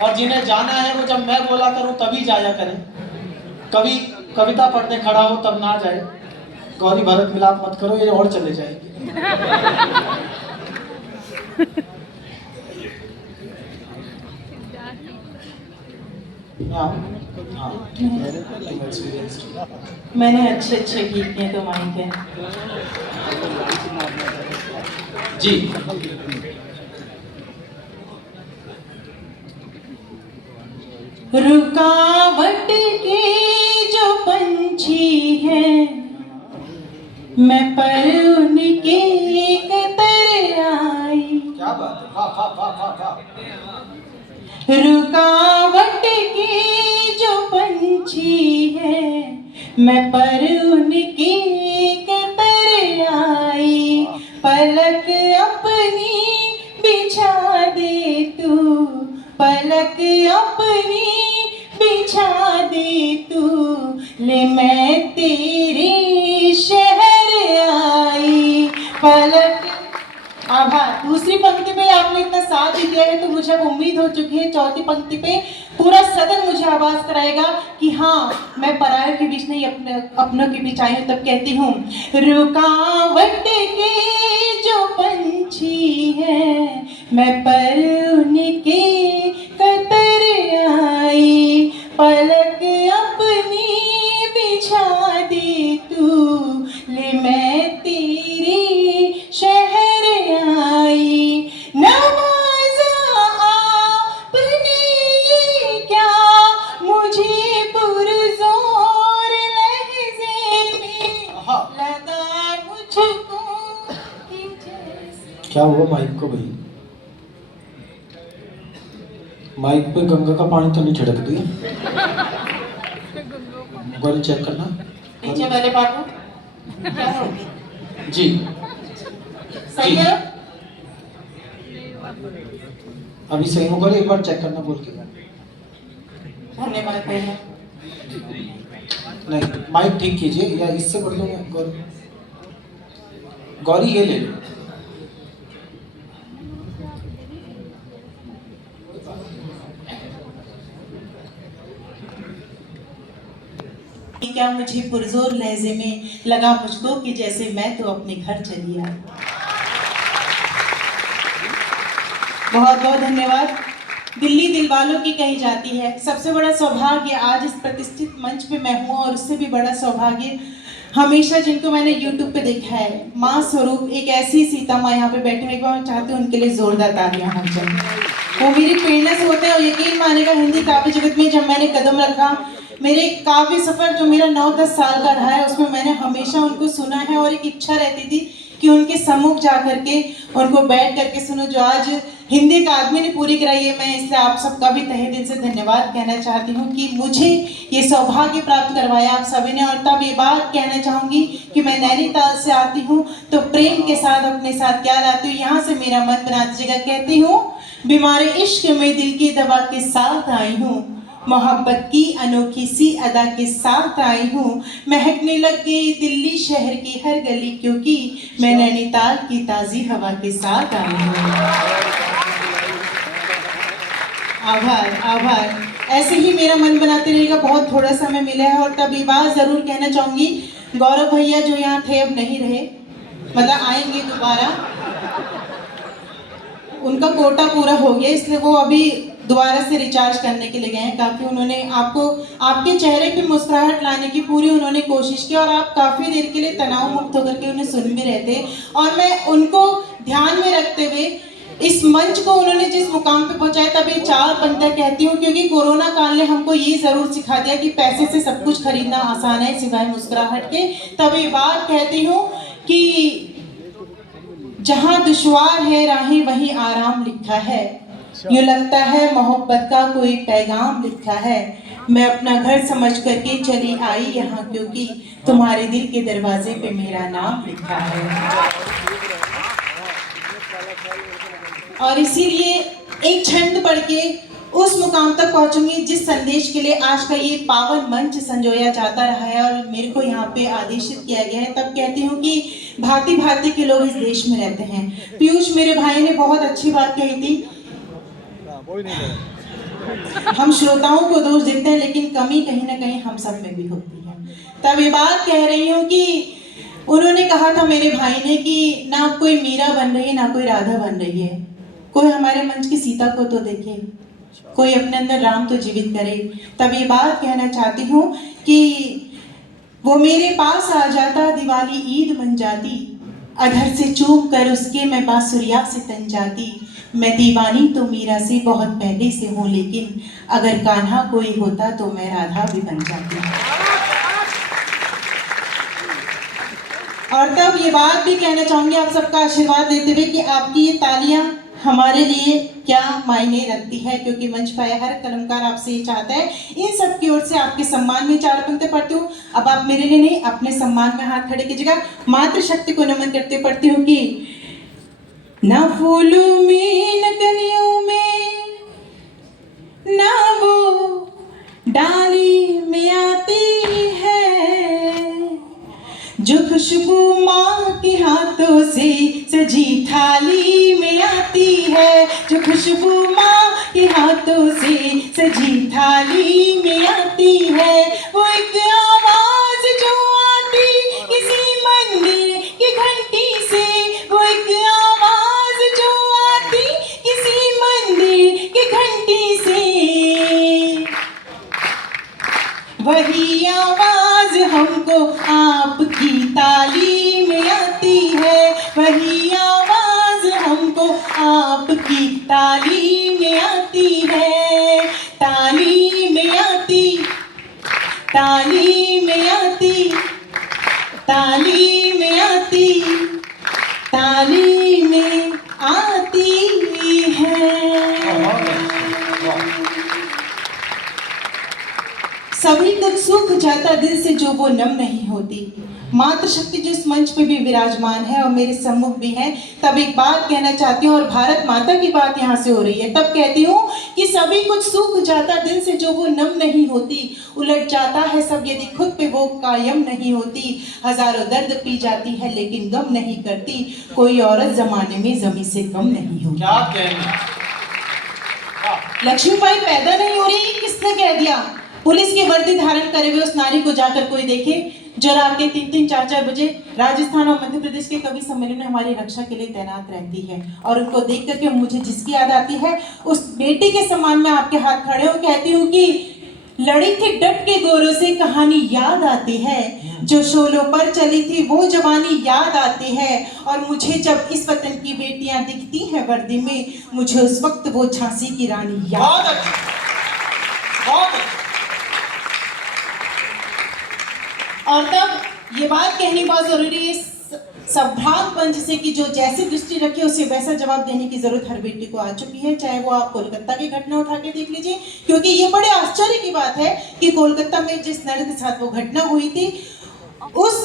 और जिन्हें जाना है वो जब मैं बोला करूं तभी जाया करें। कभी कविता पढ़ने खड़ा हो तब ना जाए। गौरी भरत मिलाप मत करो, ये और चले जाएंगे। मैंने अच्छे अच्छे गीत किए तो माइक है जी। रुकावट के जो पंछी हैं, मैं पर उनके कतर आई। क्या बात है, वाह वाह वाह वाह वाह। रुकावट के जो पंछी हैं, मैं पर उनके कतर आई। पलक अपनी बिछा दे तू, पलक अपनी बिछा दे तू, ले मैं तेरे शहर आई। पलक आभार। दूसरी पंक्ति पे आपने इतना साथ ही दिया है तो मुझे अब उम्मीद हो चुकी है चौथी पंक्ति पे पूरा सदन मुझे आवाज कराएगा कि हाँ मैं परायों के बीच नहीं अपनों के बीच आई हूँ। तब कहती हूँ, रुकावट के जो पंछी हैं, मैं पर उनके कतर आई। पलक अपनी बिछा दे तू, ले मैं तेरे शहर आई। नवाज़ा आपने ये क्या मुझे पुरज़ोर लहज़े में, लगा मुझको कि जैसे। क्या हुआ माइक को भाई? माइक पे गंगा का पानी तो नहीं छिड़क दिया? गौरी चेक करना नीचे वाले पार्ट क्या हो जी। सही है। अभी सही होगा, एक बार चेक करना बोल के। धन्यवाद भैया। नहीं, माइक ठीक कीजिए या इससे बढ़ लो गौरी। गौरी ये ले लो। क्या मुझे पुरजोर लहजे में, लगा मुझको कि जैसे मैं तो अपने घर चली आई। बहुत बहुत धन्यवाद। दिल्ली दिलवालों की कही जाती है, सबसे बड़ा सौभाग्य आज इस प्रतिष्ठित मंच पे मैं हूँ और उससे भी बड़ा सौभाग्य हमेशा जिनको मैंने YouTube पे देखा है, माँ स्वरूप एक ऐसी सीता माँ यहाँ पे बैठी हुई, मैं चाहती हूँ उनके लिए जोरदार तालियां हो जाए। वो मेरी प्रेरणा से होते हैं और यकीन मानेगा हिंदी काव्य जगत में जब मैंने कदम रखा, मेरे काव्य सफर जो मेरा 9-10 साल का रहा है उसमें मैंने हमेशा उनको सुना है और एक इच्छा रहती थी कि उनके सम्मुख जा करके उनको बैठ करके सुनो, जो आज हिंदी अकादमी ने पूरी कराई है। मैं इसलिए आप सबका भी तहे दिल से धन्यवाद कहना चाहती हूँ कि मुझे ये सौभाग्य प्राप्त करवाया आप सभी ने। और तब ये बात कहना चाहूँगी कि मैं नैनीताल से आती हूँ तो प्रेम के साथ अपने साथ क्या लाती हूँ, यहाँ से मेरा मन बना दीजिएगा। कहती हूँ, बीमारे इश्क में दिल की दवा के साथ आई हूँ, मोहब्बत की अनोखी सी अदा के साथ आई हूँ, महकने लग गई दिल्ली शहर की हर गली क्योंकि मैं नैनीताल की ताज़ी हवा के साथ आई हूँ। आभार आभार। ऐसे ही मेरा मन बनाते रहेगा। बहुत थोड़ा समय मिला है और तब ये बात ज़रूर कहना चाहूँगी, गौरव भैया जो यहाँ थे अब नहीं रहे, मतलब आएंगे दोबारा, उनका कोटा पूरा हो गया इसलिए वो अभी दोबारा से रिचार्ज करने के लिए गए हैं। काफ़ी उन्होंने आपको आपके चेहरे पे मुस्कुराहट लाने की पूरी उन्होंने कोशिश की और आप काफ़ी देर के लिए तनाव मुक्त होकर के उन्हें सुन भी रहे थे। और मैं उनको ध्यान में रखते हुए इस मंच को उन्होंने जिस मुकाम पे पहुंचाया, तभी 4 पंक्तियां कहती हूँ क्योंकि कोरोना काल ने हमको ये ज़रूर सिखा दिया कि पैसे से सब कुछ खरीदना आसान है सिवाय मुस्कुराहट के। तभी बात कहती हूँ कि जहाँ दुश्वार है राहें वहीं आराम लिखा है, यूँ लगता है मोहब्बत का कोई पैगाम लिखा है, मैं अपना घर समझ करके चली आई यहाँ क्योंकि तुम्हारे दिल के दरवाजे पे मेरा नाम लिखा है। और इसीलिए एक छंद पढ़ के उस मुकाम तक पहुंचूंगी जिस संदेश के लिए आज का ये पावन मंच संजोया जाता रहा है और मेरे को यहाँ पे आदेशित किया गया है। तब कहती हूँ कि भांति भांति के लोग इस देश में रहते हैं। पीयूष मेरे भाई ने बहुत अच्छी बात कही थी, हम श्रोताओं को दोष देते हैं, लेकिन कमी कहीं ना कहीं हम सब में भी होती है। तब ये बात कह रही हूँ कि उन्होंने कहा था मेरे भाई ने कि ना कोई मीरा बन रही है ना कोई राधा बन रही है, कोई हमारे मंच की सीता को तो देखे, कोई अपने अंदर राम तो जीवित करे। तब ये बात कहना चाहती हूँ कि वो मेरे पास आ जाता, दिवाली ईद बन जाती, अधर से चूम कर उसके मैं बांसुरिया से तन जाती। मैं दीवानी तो मीरा से बहुत पहले से हूँ, लेकिन अगर कान्हा कोई होता तो मैं राधा भी बन जाती। और तब ये बात भी कहना चाहूंगी आप सबका आशीर्वाद लेते हुए कि आपकी ये तालियां हमारे लिए क्या मायने रखती है, क्योंकि मंच पाया हर कलाकार आपसे ये चाहता है। इन सब की ओर से आपके सम्मान में 4 पंक्तियां पढ़ती हूँ। अब आप मेरे लिए नहीं, अपने सम्मान में हाथ खड़े कीजिएगा। मातृशक्ति को नमन करते पढ़ती हूँ कि ना फूलों में न कलियों में ना वो डाली में आती है, जो खुशबू माँ के हाथों से सजी थाली में आती है, जो खुशबू माँ के हाथों से सजी थाली में आती है। वो एक आवाज जो आती किसी मंदिर की घंटी से, वो एक आवाज जो आती किसी मंदिर की घंटी से, वही आवाज हमको आपकी ताली में आती है, वही आवाज हमको आपकी ताली में आती है। ताली में आती, ताली में आती, ताली में आती, ताली में आती है। सभी कुछ सूख जाता दिल से जो वो नम नहीं होती। मातृशक्ति जो इस मंच पे भी विराजमान है और मेरे सम्मुख भी है, तब एक बात कहना चाहती हूँ, और भारत माता की बात यहाँ से हो रही है। तब कहती हूँ कि सभी कुछ सूख जाता दिल से जो वो नम नहीं होती, उलट जाता है सब यदि खुद पे वो कायम नहीं होती। हजारों दर्द पी जाती है लेकिन गम नहीं करती, कोई औरत जमाने में जमी से कम नहीं होती। क्या कहना, लक्ष्मीबाई पैदा नहीं हो रही, किसने कह दिया? पुलिस की वर्दी धारण करे हुए उस नारी को जाकर कोई देखे जो रात के 3-3, 4-4 बजे राजस्थान और मध्य प्रदेश के कवि सम्मेलन में हमारी रक्षा के लिए तैनात रहती है। और उनको देख करके मुझे जिसकी याद आती है, उस बेटी के सम्मान में आपके हाथ खड़े हो कहती हूँ कि लड़ी थी डट के गोरों से कहानी याद आती है, जो शोलों पर चली थी वो जवानी याद आती है। और मुझे जब इस वतन की बेटियां दिखती हैं वर्दी में, मुझे उस वक्त वो झांसी की रानी याद आती है। और तब ये बात कहनी बहुत जरूरी है सौभाग्य पंच से कि जो जैसी दृष्टि रखे उसे वैसा जवाब देने की जरूरत हर बेटी को आ चुकी है। चाहे वो आप कोलकाता की घटना उठा के देख लीजिए, क्योंकि ये बड़े आश्चर्य की बात है कि कोलकाता में जिस नर्स के साथ वो घटना हुई थी, उस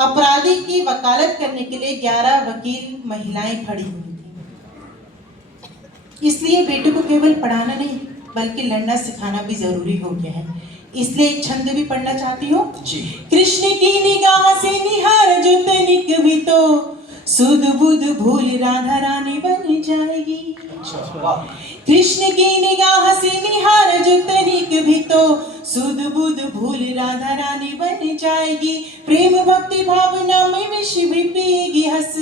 अपराधी की वकालत करने के लिए 11 वकील महिलाएं खड़ी हुई थी। इसलिए बेटी को केवल पढ़ाना नहीं बल्कि लड़ना सिखाना भी जरूरी हो गया है। इसलिए एक छंद भी पढ़ना चाहती हूँ। कृष्ण की निगाह से निहार जो तनिक भी तो सुध बुध भूल राधा रानी बन जाएगी। कृष्ण की निगाह से निहार जो तनिक भी तो सुध बुध भूल राधा रानी बन जाएगी। प्रेम भक्ति भावना में विष भी पिएगी हंस,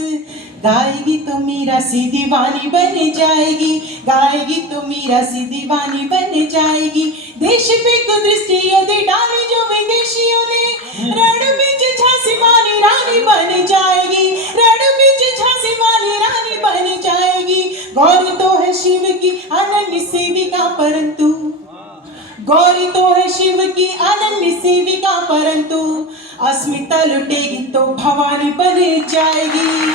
गाएगी तो मीरा सी दीवानी बन जाएगी, गाएगी तो मीरा सी दीवानी बन जाएगी। देश पे को दृष्टि यदि डाली जो विदेशियों ने, रण बीच झांसी वाली रानी बन जाएगी, रण बीच झांसी वाली रानी बन जाएगी। गौरी तो है शिव की अनन्य सेविका परंतु, गौरी तो है शिव की अनन्य सेविका परंतु अस्मिता लुटेगी तो भवानी बन जाएगी।